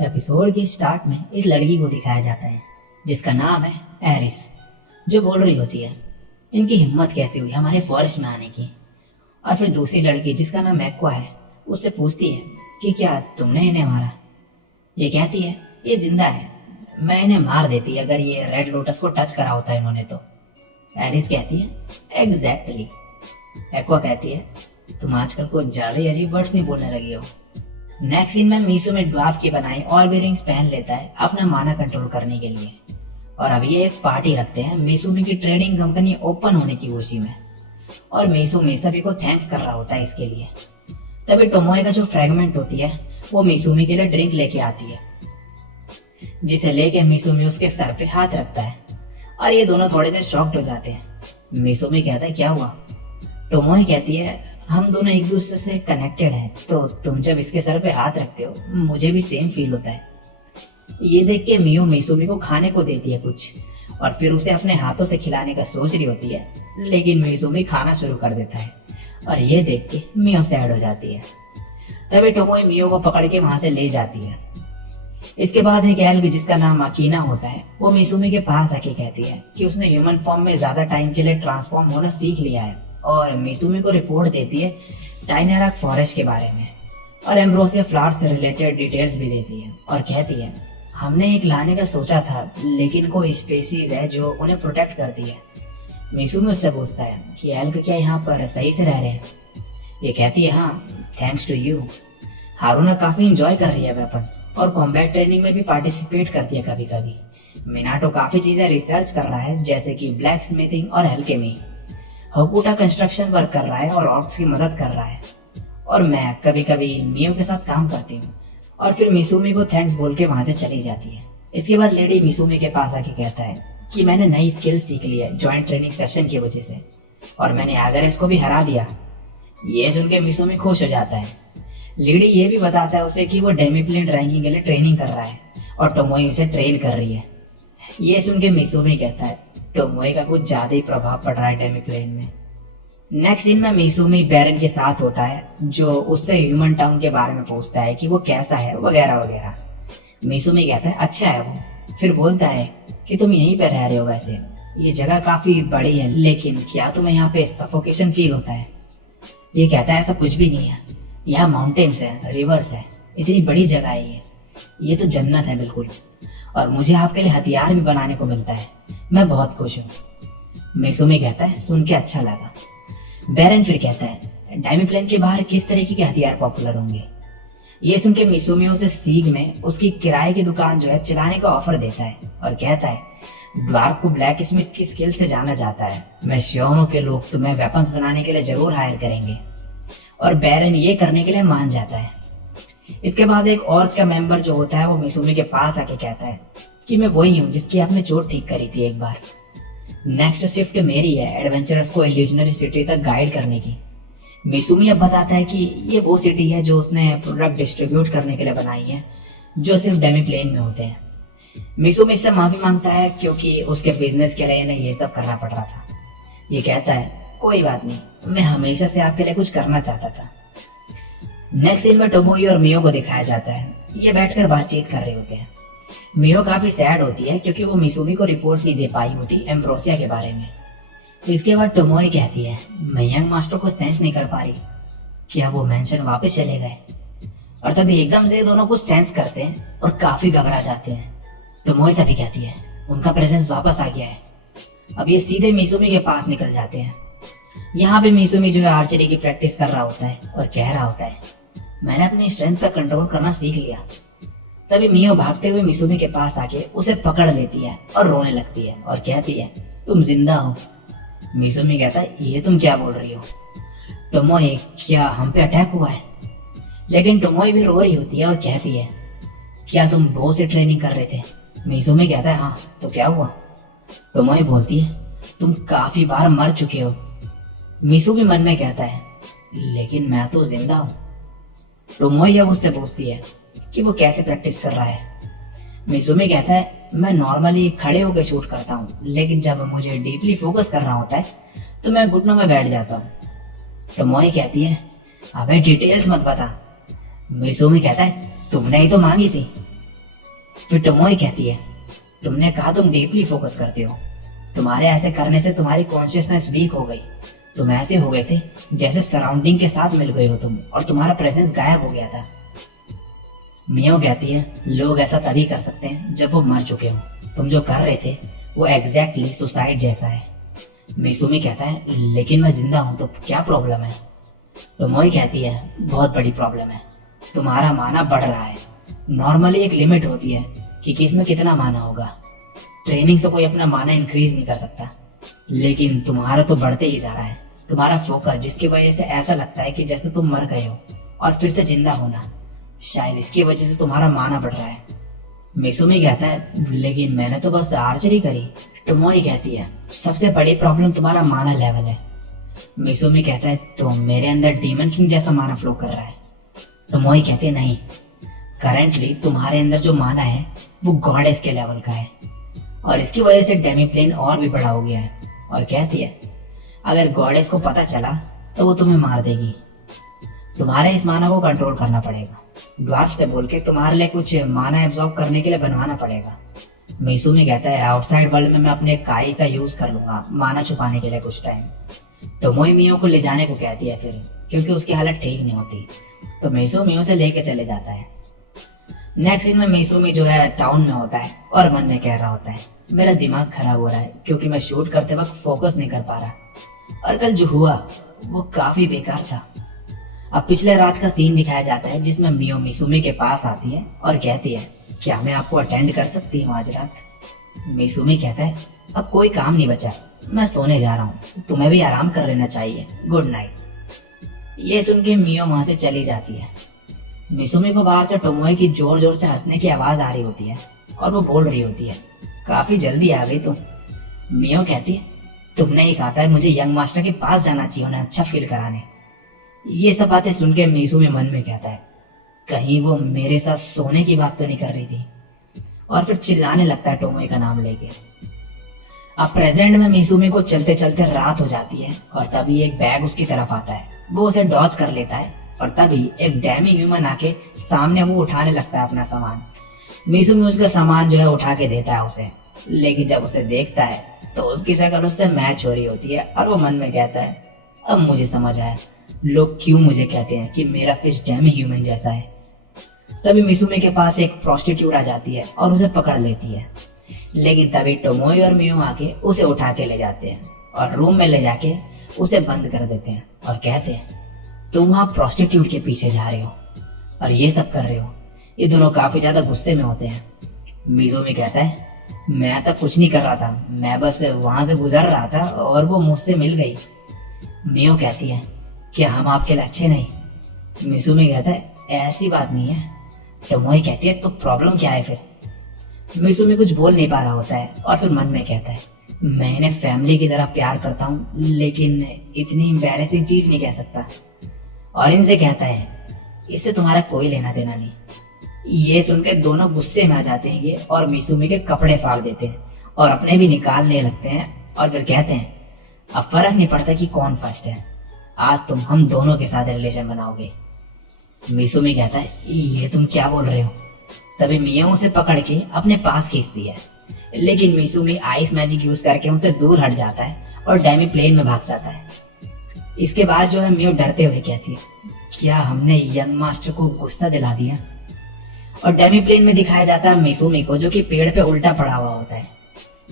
Episode के start में इस लड़की को दिखाया जाता है जिसका नाम है एरिस, जो बोल रही होती है इनकी हिम्मत कैसे हुई हमारे फॉरेस्ट में आने की। और फिर दूसरी लड़की जिसका नाम एक्वा है उससे पूछती है कि क्या तुमने इन्हें मारा। ये कहती है ये जिंदा है, मैं इन्हें मार देती अगर ये रेड लोटस को टच करा होता इन्होंने तो। एरिस कहती है एग्जैक्टली। एक्वा कहती है तुम आजकल कुछ ज्यादा ही अजीब वर्ड्स नहीं बोलने लगी हो। नेक्स्ट सीन में मीसू में ड्वार्फ की बनाई और भी रिंग्स पहन लेता है अपना माना कंट्रोल करने के लिए। और अब ये एक पार्टी रखते हैं मीसूमी की ट्रेडिंग कंपनी ओपन होने की खुशी में। और मीसूमी सभी को थैंक्स कर रहा होता है इसके लिए। तभी टोमोए का जो फ्रेगमेंट होती है वो मीसूमी के लिए ड्रिंक लेके आती है, जिसे लेके मीसूमी उसके सर पे हाथ रखता है और ये दोनों थोड़े से शॉक्ड हो जाते हैं। मीसूमी कहता है क्या हुआ। टोमोए कहती है हम दोनों एक दूसरे से कनेक्टेड हैं, तो तुम जब इसके सर पे हाथ रखते हो मुझे भी सेम फील होता है। ये देख के मियो मीसूमी को खाने को देती है कुछ और फिर उसे अपने हाथों से खिलाने का सोच रही होती है, लेकिन मीसूमी खाना शुरू कर देता है और ये देख के मियो सैड हो जाती है। तभी टोमोए मियो को पकड़ के वहां से ले जाती है। इसके बाद एक एल्ग जिसका नाम अकीना होता है वो मीसूमी के पास आके कहती है कि उसने ह्यूमन फॉर्म में ज्यादा टाइम के लिए ट्रांसफॉर्म होना सीख लिया है और मीसूमी को रिपोर्ट देती है टाइनेराक फॉरेस्ट के बारे में और एम्ब्रोसिया फ्लावर से रिलेटेड डिटेल्स भी देती है और कहती है हमने एक लाने का सोचा था लेकिन कोई स्पेसीज है जो उन्हें प्रोटेक्ट करती है। मीसूमी उससे पूछता है कि एल्ग क्या यहाँ पर सही से रह रहे हैं। ये कहती है हाँ थैंक्स टू यू। हारूना काफी इंजॉय कर रही है वेपन्स और कॉम्बैट ट्रेनिंग में भी पार्टिसिपेट करती है कभी कभी। मिनाटो काफी चीजें रिसर्च कर रहा है जैसे कि ब्लैक स्मिथिंग और एल्केमी। होकुटा कंस्ट्रक्शन वर्क कर रहा है और ऑर्क्स की मदद कर रहा है और मैं कभी कभी मियो के साथ काम करती हूँ। और फिर मिसूमी को थैंक्स बोल के वहां से चली जाती है। इसके बाद लेडी मिसूमी के पास आके कहता है कि मैंने नई स्किल सीख ली है ज्वाइंट ट्रेनिंग सेशन की वजह से और मैंने अगर इसको भी हरा दिया। ये सुन के मिसूमी खुश हो जाता है। लेडी ये भी बताता है उसे कि वो डेमीप्लेन रैंकिंग के लिए ट्रेनिंग कर रहा है और टोमोए उसे ट्रेन कर रही है। ये सुन के मिसूमी कहता है टोमोए का कुछ ज्यादा ही प्रभाव पड़ रहा है डेमीप्लेन में। नेक्स्ट सीन में मिसूमी बैरन के साथ होता है जो उससे ह्यूमन टाउन के बारे में पूछता है कि वो कैसा है वगैरह वगैरह। मिसूमी कहता है अच्छा है वो। फिर बोलता है कि तुम यहीं पे रह रहे हो, वैसे ये जगह काफी बड़ी है लेकिन क्या तुम्हें यहाँ पे सफोकेशन फील होता है। ये कहता है ऐसा कुछ भी नहीं है, यहाँ माउंटेन्स है, रिवर्स है, इतनी बड़ी जगह है ये तो जन्नत है बिल्कुल। और मुझे आपके लिए हथियार भी बनाने को मिलता है, मैं बहुत खुश हूँ। मिसूमी कहता है सुन के अच्छा लगा। बैरन फिर कहता है डेमीप्लेन के बाहर किस तरीके के हथियार पॉपुलर होंगे। ये सुन के मिसूमी उसे सीग में उसकी किराए की दुकान जो है चलाने का ऑफर देता है और कहता है ड्वार्फ को ब्लैक स्मिथ की स्किल से जाना जाता है, मैं श्योर हूं कि लोग तुम्हें वेपन्स बनाने के लिए जरूर हायर करेंगे। और बैरन ये करने के लिए मान जाता है। इसके बाद एक और का मेंबर जो होता है वो मिसूमी के पास आके कहता है कि मैं वही हूँ जिसकी आपने चोट ठीक करी थी एक बार। नेक्स्ट शिफ्ट मेरी है एडवेंचरर्स को इल्यूजनरी सिटी तक गाइड करने की। मिसूमी अब बताता है कि ये वो सिटी है जो उसने प्रोडक्ट डिस्ट्रीब्यूट करने के लिए बनाई है जो सिर्फ डेमीप्लेन में होते हैं। मिसूमी इससे माफी मांगता है क्योंकि उसके बिजनेस के लिए इन्हें ये सब करना पड़ रहा था। ये कहता है कोई बात नहीं, मैं हमेशा से आपके लिए कुछ करना चाहता था। नेक्स्ट सीन में टोमोई और मियो को दिखाया जाता है, ये बैठकर बातचीत कर रहे होते हैं। मियो काफी सैड होती है क्योंकि वो मिसूमी को रिपोर्ट नहीं दे पाई होती एम्ब्रोसिया के बारे में। इसके बाद टोमोई कहती है मैं यंग मास्टर को सेंस नहीं कर पा रही, क्या वो मेंशन वापस चले गए। और तभी एकदम से दोनों कुछ सेंस करते हैं और काफी घबरा जाते हैं। टोमोई तभी कहती है उनका प्रेजेंस वापस आ गया है। अब ये सीधे मिसूमी के पास निकल जाते हैं। यहाँ पे मिसूमी जो है आर्चरी की प्रैक्टिस कर रहा होता है और कह रहा होता है मैंने अपनी स्ट्रेंथ पर कंट्रोल करना सीख लिया। तभी मियो भागते हुए मिसूमी के पास आके उसे पकड़ लेती है और रोने लगती है और कहती है तुम जिंदा हो। मिसूमी कहता है ये तुम क्या बोल रही हो। टोमोई क्या हम पे अटैक हुआ है। लेकिन टोमोई भी रो रही होती है और कहती है क्या तुम बो से ट्रेनिंग कर रहे थे। मिसूमी कहता है हाँ तो क्या हुआ। टोमोई बोलती है तुम काफी बार मर चुके हो। मिसूमी मन में कहता है लेकिन मैं तो जिंदा हूँ। टोमोई अब उससे पूछती है कि वो कैसे प्रैक्टिस कर रहा है। मिसूमी कहता है मैं नॉर्मली खड़े होकर शूट करता हूँ लेकिन जब मुझे डीपली फोकस करना होता है तो मैं घुटनों में बैठ जाता हूँ। टोमोई कहती है अबे डिटेल्स मत बता। मिसूमी कहता है तुमने ही तो मांगी थी। फिर टोमोई कहती है, तुमने कहा तुम डीपली फोकस करते हो, तुम्हारे ऐसे करने से तुम्हारी कॉन्शियसनेस वीक हो गई, तुम ऐसे हो गए थे जैसे सराउंडिंग के साथ मिल गए हो तुम, और तुम्हारा प्रेजेंस गायब हो गया था। मियो कहती है, लोग ऐसा तभी कर सकते हैं जब वो मर चुके हो, तुम जो कर रहे थे वो एग्जैक्टली सुसाइड जैसा है। मिसुमी कहता है, लेकिन मैं जिंदा हूं तो क्या प्रॉब्लम है? टोमोई कहती है, बहुत बड़ी प्रॉब्लम है, तुम्हारा माना बढ़ रहा है। नॉर्मली एक लिमिट होती है कि किसमें कितना माना होगा, ट्रेनिंग से कोई अपना माना इंक्रीज नहीं कर सकता, लेकिन तुम्हारा तो बढ़ते ही जा रहा है। तुम्हारा फोकस जिसकी वजह से ऐसा लगता है कि जैसे तुम मर गए हो और फिर से जिंदा होना, शायद इसकी वजह से तुम्हारा माना बढ़ रहा है। मिसुमी कहता है, लेकिन मैंने तो बस आर्चरी करी। टोमोई कहती है, सबसे बड़ी प्रॉब्लम तुम्हारा माना लेवल है। मिसुमी कहता है, तो मेरे अंदर डीमन किंग जैसा माना फ्लो कर रहा है। टोमोई कहती है, नहीं, करेंटली तुम्हारे अंदर जो माना है वो गॉडेस के लेवल का है, और इसकी वजह से डेमी प्लेन और भी बड़ा हो गया है। और कहती है, अगर गॉडेस को पता चला तो वो तुम्हें मार देगी, तुम्हारे इस माना को कंट्रोल करना पड़ेगा। ड्वार्फ से बोल के तुम्हारे लिए कुछ माना एब्जॉर्ब करने के लिए बनवाना पड़ेगा। मिसुमी कहता है, आउटसाइड वर्ल्ड में मैं अपने काई का यूज कर लूंगा माना छुपाने के लिए कुछ टाइम। टोमोई मियो को ले जाने को कहती है फिर, क्योंकि उसकी हालत ठीक नहीं होती, तो मिसुमी उसे लेके चले जाता है। नेक्स्ट सीन में मिसुमी जो है टाउन में होता है और मन में कह रहा होता है, मेरा दिमाग खराब हो रहा है क्योंकि मैं शूट करते वक्त फोकस नहीं कर पा रहा, और कल जो हुआ वो काफी बेकार था। अब पिछले रात का सीन दिखाया जाता है जिसमें मियो मिसुमी के पास आती है और कहती है, क्या मैं आपको अटेंड कर सकती हूँ आज रात? मिसुमी कहता है, अब कोई काम नहीं बचा, मैं सोने जा रहा हूँ, तुम्हें भी आराम कर लेना चाहिए, गुड नाइट। ये सुन के मियो वहां से चली जाती है। मिसुमी को बाहर से टोमोई की जोर जोर से हंसने की आवाज आ रही होती है और वो बोल रही होती है, काफी जल्दी आ गई तुम। मियो कहती है, तुमने ही कहा था मुझे यंग मास्टर के पास जाना चाहिए उन्हें अच्छा फील कराने। ये सब बातें सुन के मिसुमी मन में कहता है, कहीं वो मेरे साथ सोने की बात तो नहीं कर रही थी, और फिर चिल्लाने लगता है टोमोई का नाम लेके। अब प्रेजेंट में मिसुमी को चलते चलते रात हो जाती है और तभी एक बैग उसकी तरफ आता है, वो उसे डॉज कर लेता है, और तभी एक डैमी ह्यूमन आके सामने वो उठाने लगता है अपना सामान। मिसुमी उसका सामान जो है उठा के देता है उसे, लेकिन जब उसे देखता है तो उसकी शक्ल उससे मैच हो रही होती है और वो मन में कहता है, अब मुझे समझ आया लोग क्यों मुझे कहते हैं कि मेरा फेस डैमी ह्यूमन जैसा है। तभी मिसुमी के पास एक प्रोस्टिट्यूट आ जाती है और उसे पकड़ लेती है, लेकिन तभी टोमोई और मियो आके उसे उठा के ले जाते हैं और रूम में ले जाके उसे बंद कर देते हैं और कहते हैं, तुम वहां प्रोस्टिट्यूट के पीछे जा रहे हो और ये सब कर रहे हो। ये दोनों काफी ज्यादा गुस्से में होते हैं। मिसुमी कहता है, मैं ऐसा कुछ नहीं कर रहा था, मैं बस वहां से गुजर रहा था और वो मुझसे मिल गई। मियो कहती है, क्या हम आपके लिए अच्छे नहीं? मिसुमी कहता है, ऐसी बात नहीं है। टोमोई कहती है, तो प्रॉब्लम क्या है फिर? मिसुमी कुछ बोल नहीं पा रहा होता है और फिर मन में कहता है, मैं इन्हें फैमिली की तरह प्यार करता हूँ, लेकिन इतनी एम्बैरेसिंग चीज नहीं कह सकता। और इनसे कहता है, इससे तुम्हारा कोई लेना देना नहीं। ये सुनकर दोनों गुस्से में आ जाते हैं ये, और मिसुमी के कपड़े फाड़ देते हैं और अपने भी निकालने लगते हैं और फिर कहते हैं, अब फर्क नहीं पड़ता कि कौन फर्स्ट है, आज तुम हम दोनों के साथ रिलेशन बनाओगे। मिसुमी कहता है, ये तुम क्या बोल रहे हो? तभी मियो उसे पकड़ के अपने पास खींचती है, लेकिन मिसुमी आइस मैजिक यूज करके उनसे दूर हट जाता है और डेमी प्लेन में भाग जाता है। इसके बाद जो है मियो डरते हुए कहती है, क्या हमने यंग मास्टर को गुस्सा दिला दिया? और डेमी प्लेन में दिखाया जाता है मिसुमी को, जो कि पेड़ पे उल्टा पड़ा हुआ होता है।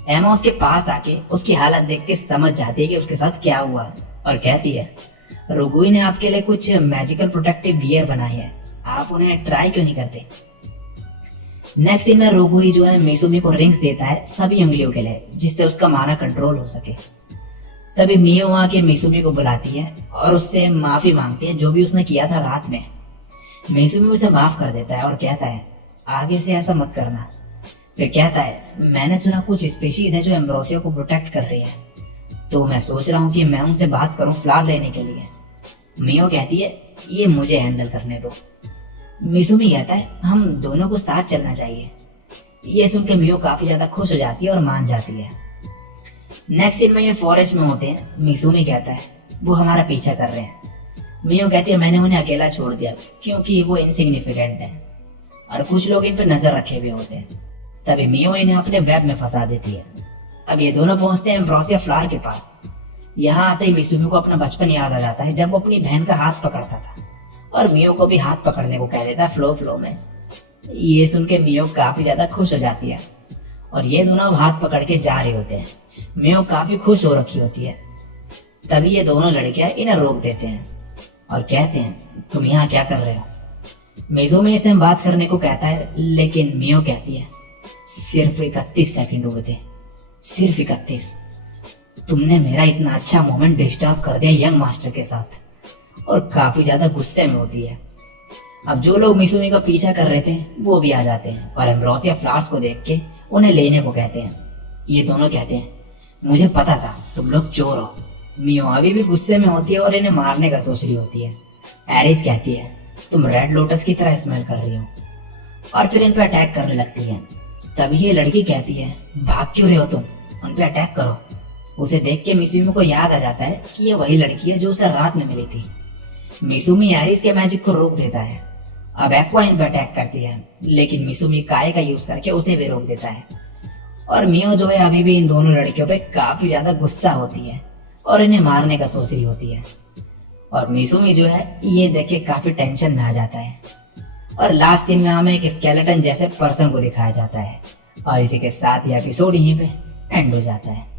एमा उसके पास आके उसकी हालत देख के समझ जाती है कि उसके साथ क्या हुआ और कहती है, रोगुई ने आपके लिए कुछ मैजिकल प्रोटेक्टिव गियर बनाए हैं, आप उन्हें ट्राई क्यों नहीं करते? नेक्स्ट सीन में रोगुई जो है मिसुमी को रिंग्स देता है सभी उंगलियों के लिए, जिससे उसका माना कंट्रोल हो सके। तभी मियो आके मिसुमी को बुलाती है और उससे माफी मांगती है जो भी उसने किया था रात में। मिसुमी उसे माफ कर देता है और कहता है, आगे से ऐसा मत करना। फिर कहता है, मैंने सुना कुछ स्पीशीज है जो एम्ब्रोसियो को प्रोटेक्ट कर रही है, तो मैं सोच रहा हूँ कि मैं उनसे बात करूँ फ्लावर लेने के लिए। मियो कहती है, ये मुझे हैंडल करने दो। मिसुमी कहता है, हम दोनों को साथ चलना चाहिए। ये सुन के मियो काफी ज्यादा खुश हो जाती है और मान जाती है। नेक्स्ट सीन में ये फॉरेस्ट में होते हैं। मिसुमी कहता है, वो हमारा पीछा कर रहे हैं। मियो कहती है, मैंने उन्हें अकेला छोड़ दिया क्योंकि वो इनसिग्निफिकेंट है और कुछ लोग इन पर नजर रखे हुए होते हैं। तभी मियो इन्हें अपने वेब में फंसा देती है। अब ये दोनों पहुंचते हैं एम्ब्रोसिया फ्लावर के पास। यहाँ आते ही मिसुमी को अपना बचपन याद आ जाता है जब वो अपनी बहन का हाथ पकड़ता था, और मियो को भी हाथ पकड़ने को कह देता है फ्लो में। ये सुन के मियो काफी ज्यादा खुश हो जाती है और ये दोनों अब हाथ पकड़ के जा रहे होते हैं। मियो काफी खुश हो रखी होती है। तभी ये दोनों लड़कियां इन्हें रोक देते हैं और कहते हैं तुम यहाँ क्या कर रहे हो। मिज़ुमी इसे बात करने को कहता है, लेकिन मियो कहती है सिर्फ 31 सेकंड हुए थे, सिर्फ 31। तुमने मेरा इतना अच्छा मोमेंट डिस्टर्ब कर दिया यंग मास्टर के साथ, और काफी ज्यादा गुस्से में होती है। अब जो लोग मिसुमी का पीछा कर रहे थे वो भी आ जाते हैं और एम्ब्रोसिया फ्लावर्स को देख के उन्हें लेने को कहते हैं। ये दोनों कहते हैं मुझे पता था तुम लोग चोर हो। मियो अभी भी गुस्से में होती है और इन्हें मारने का सोच रही होती है। एरिस कहती है तुम रेड लोटस की तरह स्मेल कर रही हो, और फिर इन पे अटैक करने लगती है। तभी ये लड़की कहती है भाग क्यों रहे हो तुम, उन पे अटैक करो। उसे देख के मिसुमी को याद आ जाता है कि ये वही लड़की है जो उसे रात में मिली थी। मिसुमी एरिस के मैजिक को रोक देता है। अब एक्वा इन पे अटैक करती है, लेकिन मिसुमी काय का यूज करके उसे भी रोक देता है। और मियो जो है अभी भी इन दोनों लड़कियों पे काफी ज्यादा गुस्सा होती है और इन्हें मारने का सोच रही होती है। और मिसुमी जो है ये देख के काफी टेंशन में आ जाता है। और लास्ट सीन में हमें एक स्केलेटन जैसे पर्सन को दिखाया जाता है। और इसी के साथ ये एपिसोड यहीं पे एंड हो जाता है।